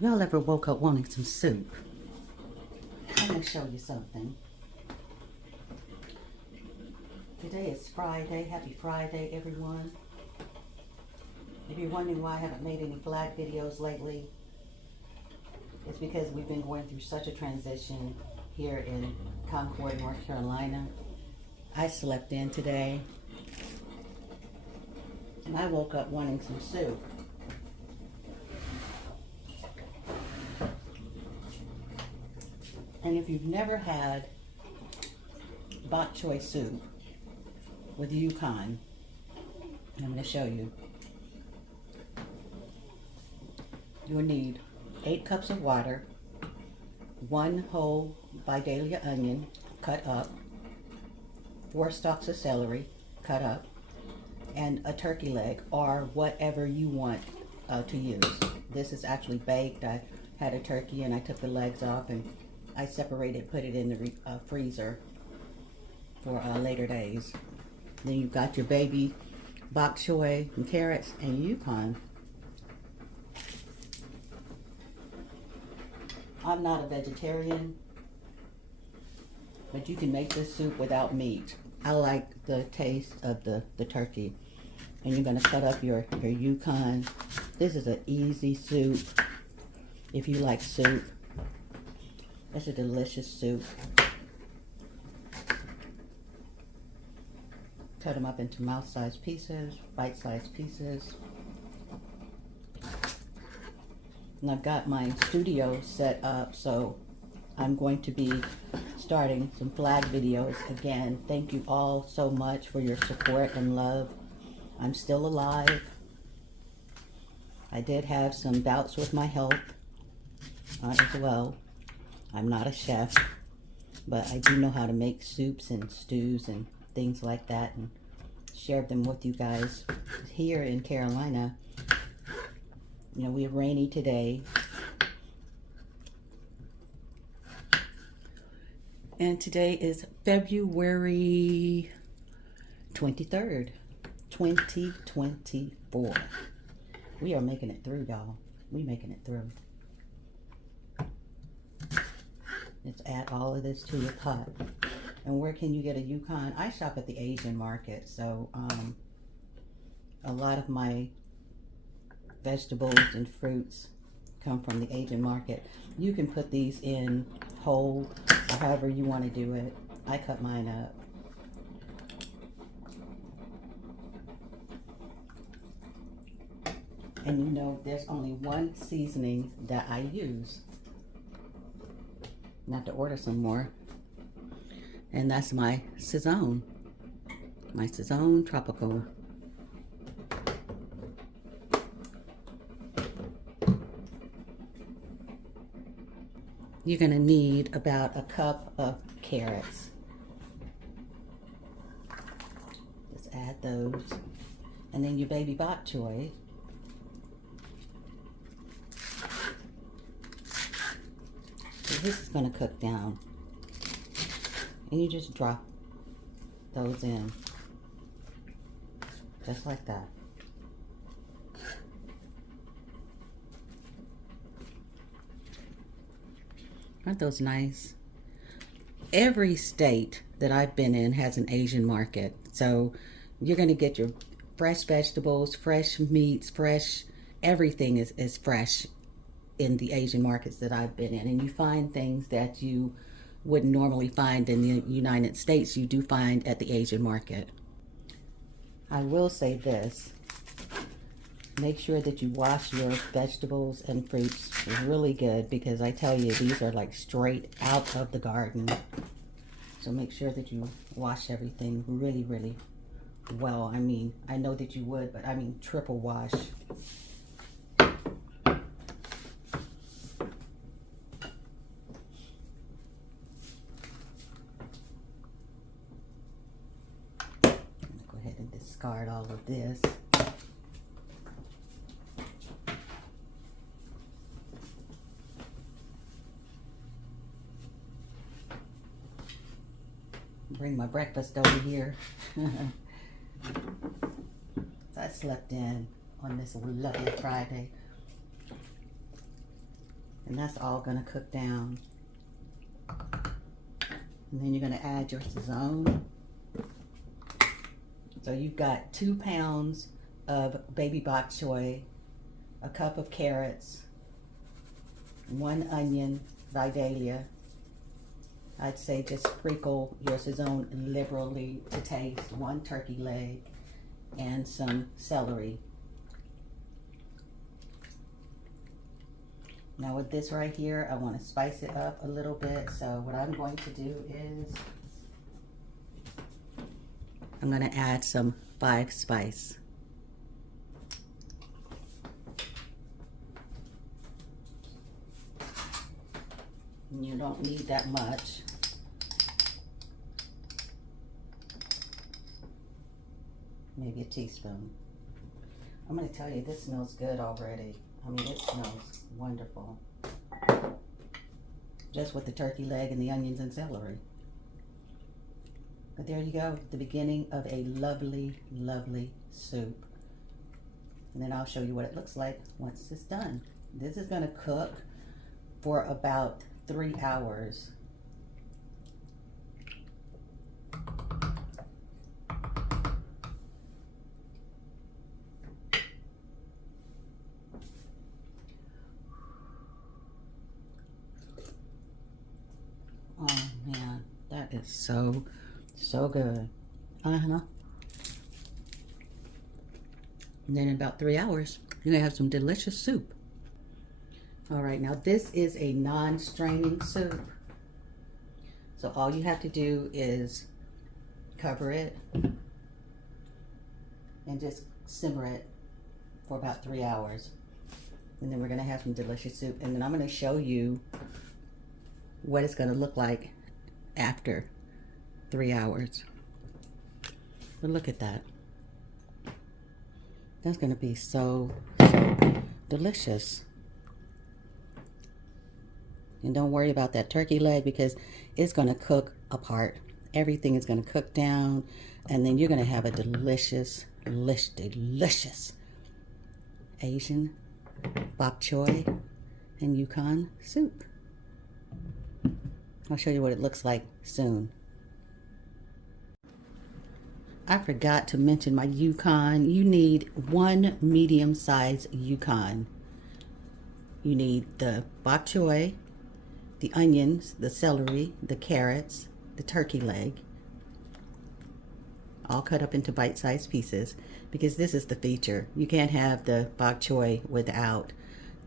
Y'all ever woke up wanting some soup? I'm going to show you something. Today is Friday. Happy Friday, everyone. If you're wondering why I haven't made any vlog videos lately, it's because we've been going through such a transition here in Concord, North Carolina. I slept in today, and I woke up wanting some soup. And if you've never had bokchoy soup with Yukon, I'm going to show you. You'll need 8 cups of water, 1 whole Vidalia onion cut up, 4 stalks of celery cut up, and a turkey leg or whatever you want to use. This is actually baked. I had a turkey and I took the legs off and I separated, put it in the freezer for later days. Then you've got your baby bok choy and carrots and Yukon. I'm not a vegetarian, but you can make this soup without meat. I like the taste of the turkey. And you're gonna cut up your Yukon. This is an easy soup if you like soup. It's a delicious soup. Cut them up into mouth-sized pieces, bite-sized pieces. And I've got my studio set up, so I'm going to be starting some vlog videos again. Thank you all so much for your support and love. I'm still alive. I did have some bouts with my health as well. I'm not a chef, but I do know how to make soups and stews and things like that and share them with you guys. Here in Carolina, you know, we're rainy today. And today is February 23rd, 2024. We are making it through, y'all. We making it through. Let's add all of this to your pot. And where can you get a Yukon? I shop at the Asian market, so a lot of my vegetables and fruits come from the Asian market. You can put these in whole or however you want to do it. I cut mine up. And you know, there's only one seasoning that I use. I have to order some more. And that's my Sazòn. My Sazòn Tropical. You're going to need about a cup of carrots. Just add those. And then your baby bok choy. So this is going to cook down. And you just drop those in. Just like that. Aren't those nice? Every state that I've been in has an Asian market. So you're going to get your fresh vegetables, fresh meats, fresh, everything is fresh in the Asian markets that I've been in. And you find things that you wouldn't normally find in the United States, you do find at the Asian market. I will say this. Make sure that you wash your vegetables and fruits really good, because I tell you, these are like straight out of the garden. So make sure that you wash everything really, really well. I mean, I know that you would, but I mean triple wash. Go ahead and discard all of this. Bring my breakfast over here. So I slept in on this lovely Friday. And that's all gonna cook down. And then you're gonna add your Sazòn. So you've got 2 pounds of baby bokchoy, a cup of carrots, 1 onion, Vidalia. I'd say just sprinkle your Sazòn liberally to taste, 1 turkey leg, and some celery. Now with this right here, I want to spice it up a little bit. So what I'm going to do is I'm going to add some 5 spice. And you don't need that much. Maybe a teaspoon. I'm going to tell you, this smells good already. I mean, it smells wonderful. Just with the turkey leg and the onions and celery. But there you go, the beginning of a lovely, lovely soup. And then I'll show you what it looks like once it's done. This is going to cook for about 3 hours. Oh man, that is so good. And then in about 3 hours, you're gonna have some delicious soup. All right, now this is a non-straining soup. So all you have to do is cover it and just simmer it for about 3 hours. And then we're gonna have some delicious soup. And then I'm gonna show you what it's gonna look like after 3 hours. But look at that. That's gonna be so delicious. And don't worry about that turkey leg because it's gonna cook apart. Everything is gonna cook down, and then you're gonna have a delicious Asian bokchoy and Yukon soup. I'll show you what it looks like soon. I forgot to mention my Yukon. You need 1 medium-sized Yukon. You need the bok choy, the onions, the celery, the carrots, the turkey leg, all cut up into bite-sized pieces, because this is the feature. You can't have the bok choy without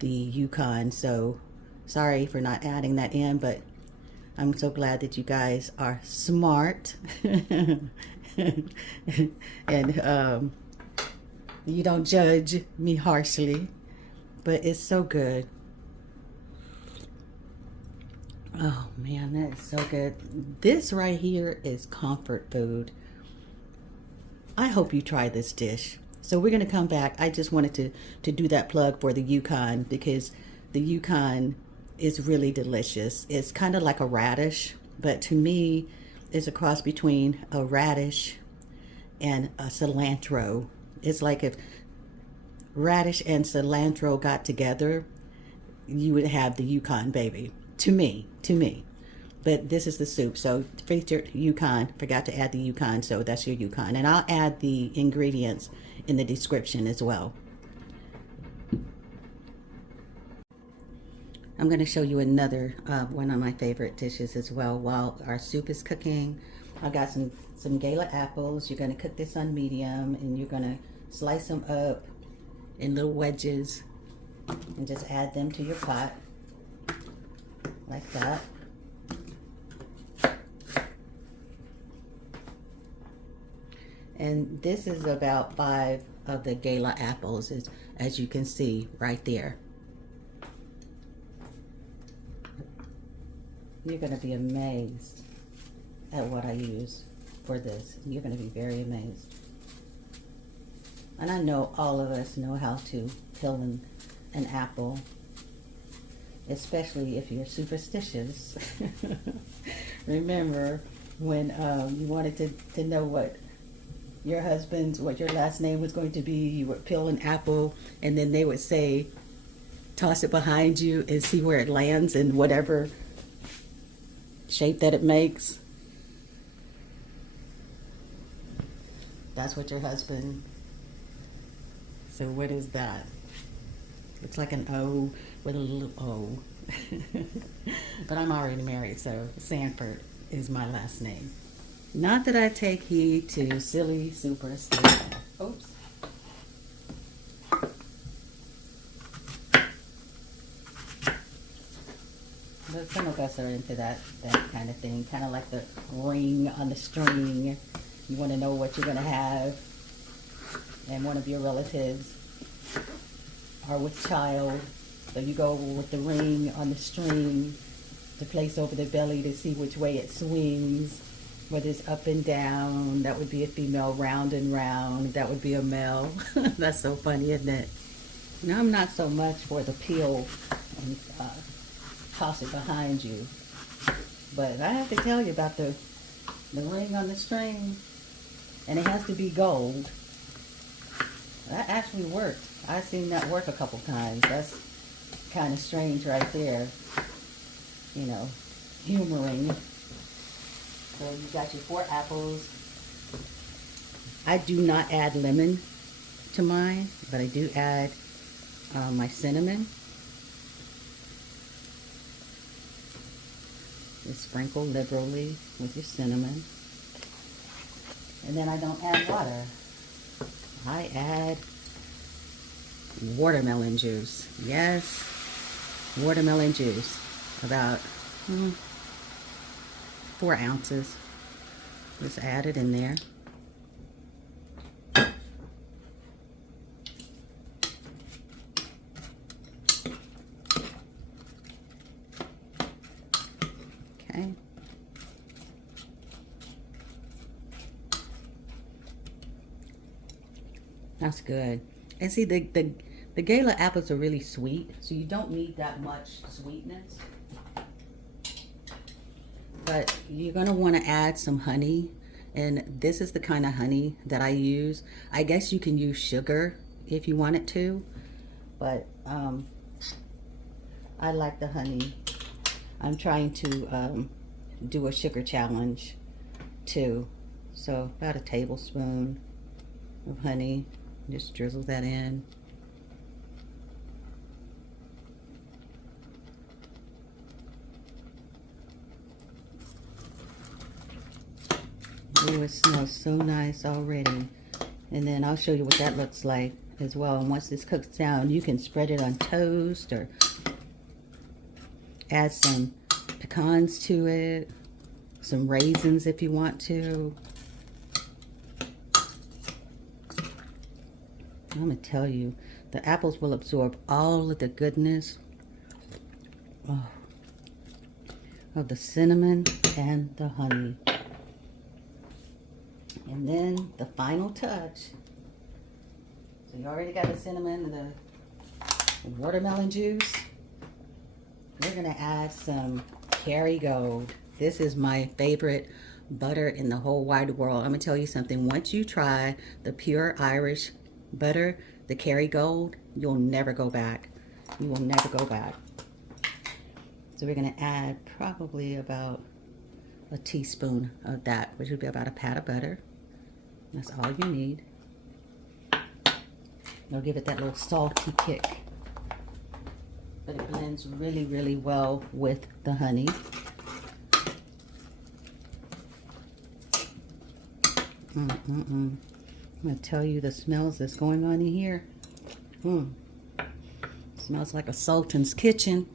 the Yukon. So sorry for not adding that in, but I'm so glad that you guys are smart and you don't judge me harshly, but it's so good. Oh man, that is so good. This right here is comfort food. I hope you try this dish. So we're gonna come back. I just wanted to do that plug for the Yukon, because the Yukon is really delicious. It's kind of like a radish, but to me, it's a cross between a radish and a cilantro. It's like if radish and cilantro got together, you would have the Yukon baby. To me. But this is the soup. So featured Yukon, forgot to add the Yukon, so that's your Yukon. And I'll add the ingredients in the description as well. I'm going to show you another one of my favorite dishes as well. While our soup is cooking, I got some Gala apples. You're going to cook this on medium, and you're going to slice them up in little wedges and just add them to your pot like that. And this is about 5 of the Gala apples, as you can see right there. You're going to be amazed at what I use for this. You're going to be very amazed. And I know all of us know how to peel an apple, especially if you're superstitious. Remember when you wanted to know what your husband's, what your last name was going to be, you would peel an apple, and then they would say, toss it behind you and see where it lands in whatever shape that it makes. That's what your husband. So what is that? It's like an O with a little O. But I'm already married, so Sanford is my last name. Not that I take heed to silly superstition. Oops. But some of us are into that kind of thing, kind of like the ring on the string. You want to know what you're going to have, and one of your relatives are with child, so you go with the ring on the string to place over the belly to see which way it swings, whether it's up and down. That would be a female. Round and round, that would be a male. That's so funny, isn't it? Now, I'm not so much for the peel and toss it behind you, but I have to tell you about the ring on the string, and it has to be gold. That actually worked. I've seen that work a couple times. That's kind of strange right there, you know, humoring. So you got your 4 apples. I do not add lemon to mine, but I do add my cinnamon. Just sprinkle liberally with your cinnamon. And then I don't add water. I add watermelon juice. Yes, watermelon juice. About 4 ounces. Just add it in there. Okay. That's good. And see, the Gala apples are really sweet, so you don't need that much sweetness. But you're going to want to add some honey, and this is the kind of honey that I use. I guess you can use sugar if you wanted to, but I like the honey. I'm trying to do a sugar challenge too, so about a tablespoon of honey. Just drizzle that in. Ooh, it smells so nice already. And then I'll show you what that looks like as well. And once this cooks down, you can spread it on toast or add some pecans to it, some raisins if you want to. I'm gonna tell you, the apples will absorb all of the goodness of the cinnamon and the honey. And then the final touch. So you already got the cinnamon and the watermelon juice. We're gonna add some Kerrygold. This is my favorite butter in the whole wide world. I'm gonna tell you something. Once you try the pure Irish butter, the Kerrygold, you'll never go back. You will never go back. So we're going to add probably about a teaspoon of that, which would be about a pat of butter. That's all you need. It'll give it that little salty kick. But it blends really, really well with the honey. I'm going to tell you the smells that's going on in here. Smells like a sultan's kitchen.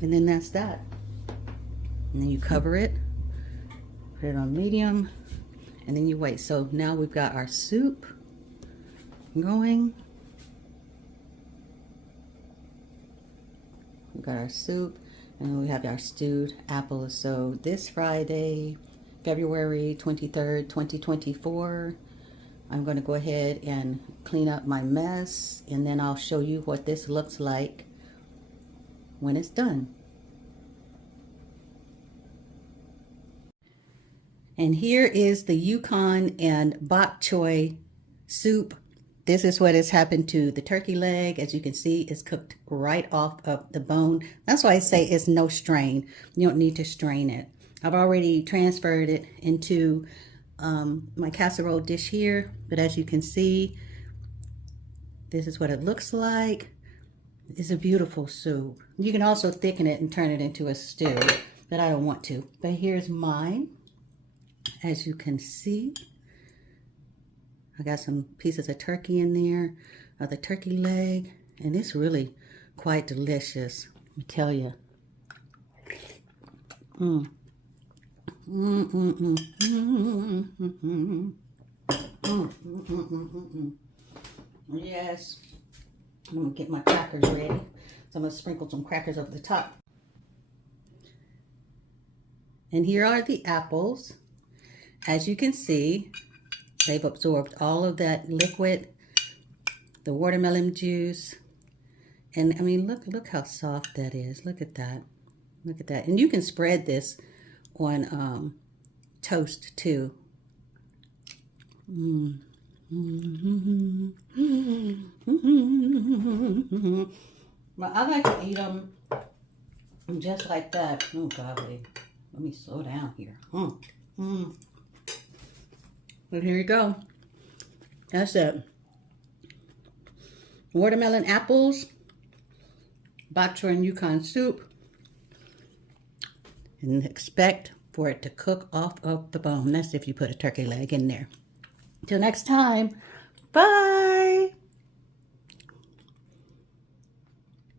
And then that's that. And then you cover it, put it on medium, and then you wait. So now we've got our soup going. We've got our soup, and we have our stewed apples. So this Friday, February 23rd, 2024, I'm going to go ahead and clean up my mess, and then I'll show you what this looks like when it's done. And here is the Yukon and bokchoy soup This is what has happened to the turkey leg. As you can see, it's cooked right off of the bone. That's why I say it's no strain. You don't need to strain it. I've already transferred it into my casserole dish here, but as you can see, this is what it looks like. It's a beautiful soup. You can also thicken it and turn it into a stew, but I don't want to. But here's mine. As you can see, I got some pieces of turkey in there, the turkey leg, and it's really quite delicious, I tell you. Yes. I'm gonna get my crackers ready. So I'm gonna sprinkle some crackers over the top. And here are the apples. As you can see, they've absorbed all of that liquid, the watermelon juice. And I mean, look how soft that is. Look at that. Look at that. And you can spread this on toast too. But I like to eat them just like that. Oh golly, let me slow down here. But here you go. That's it. Watermelon apples, bokchoy and Yukon soup, and expect for it to cook off of the bone. That's if you put a turkey leg in there. Till next time, bye.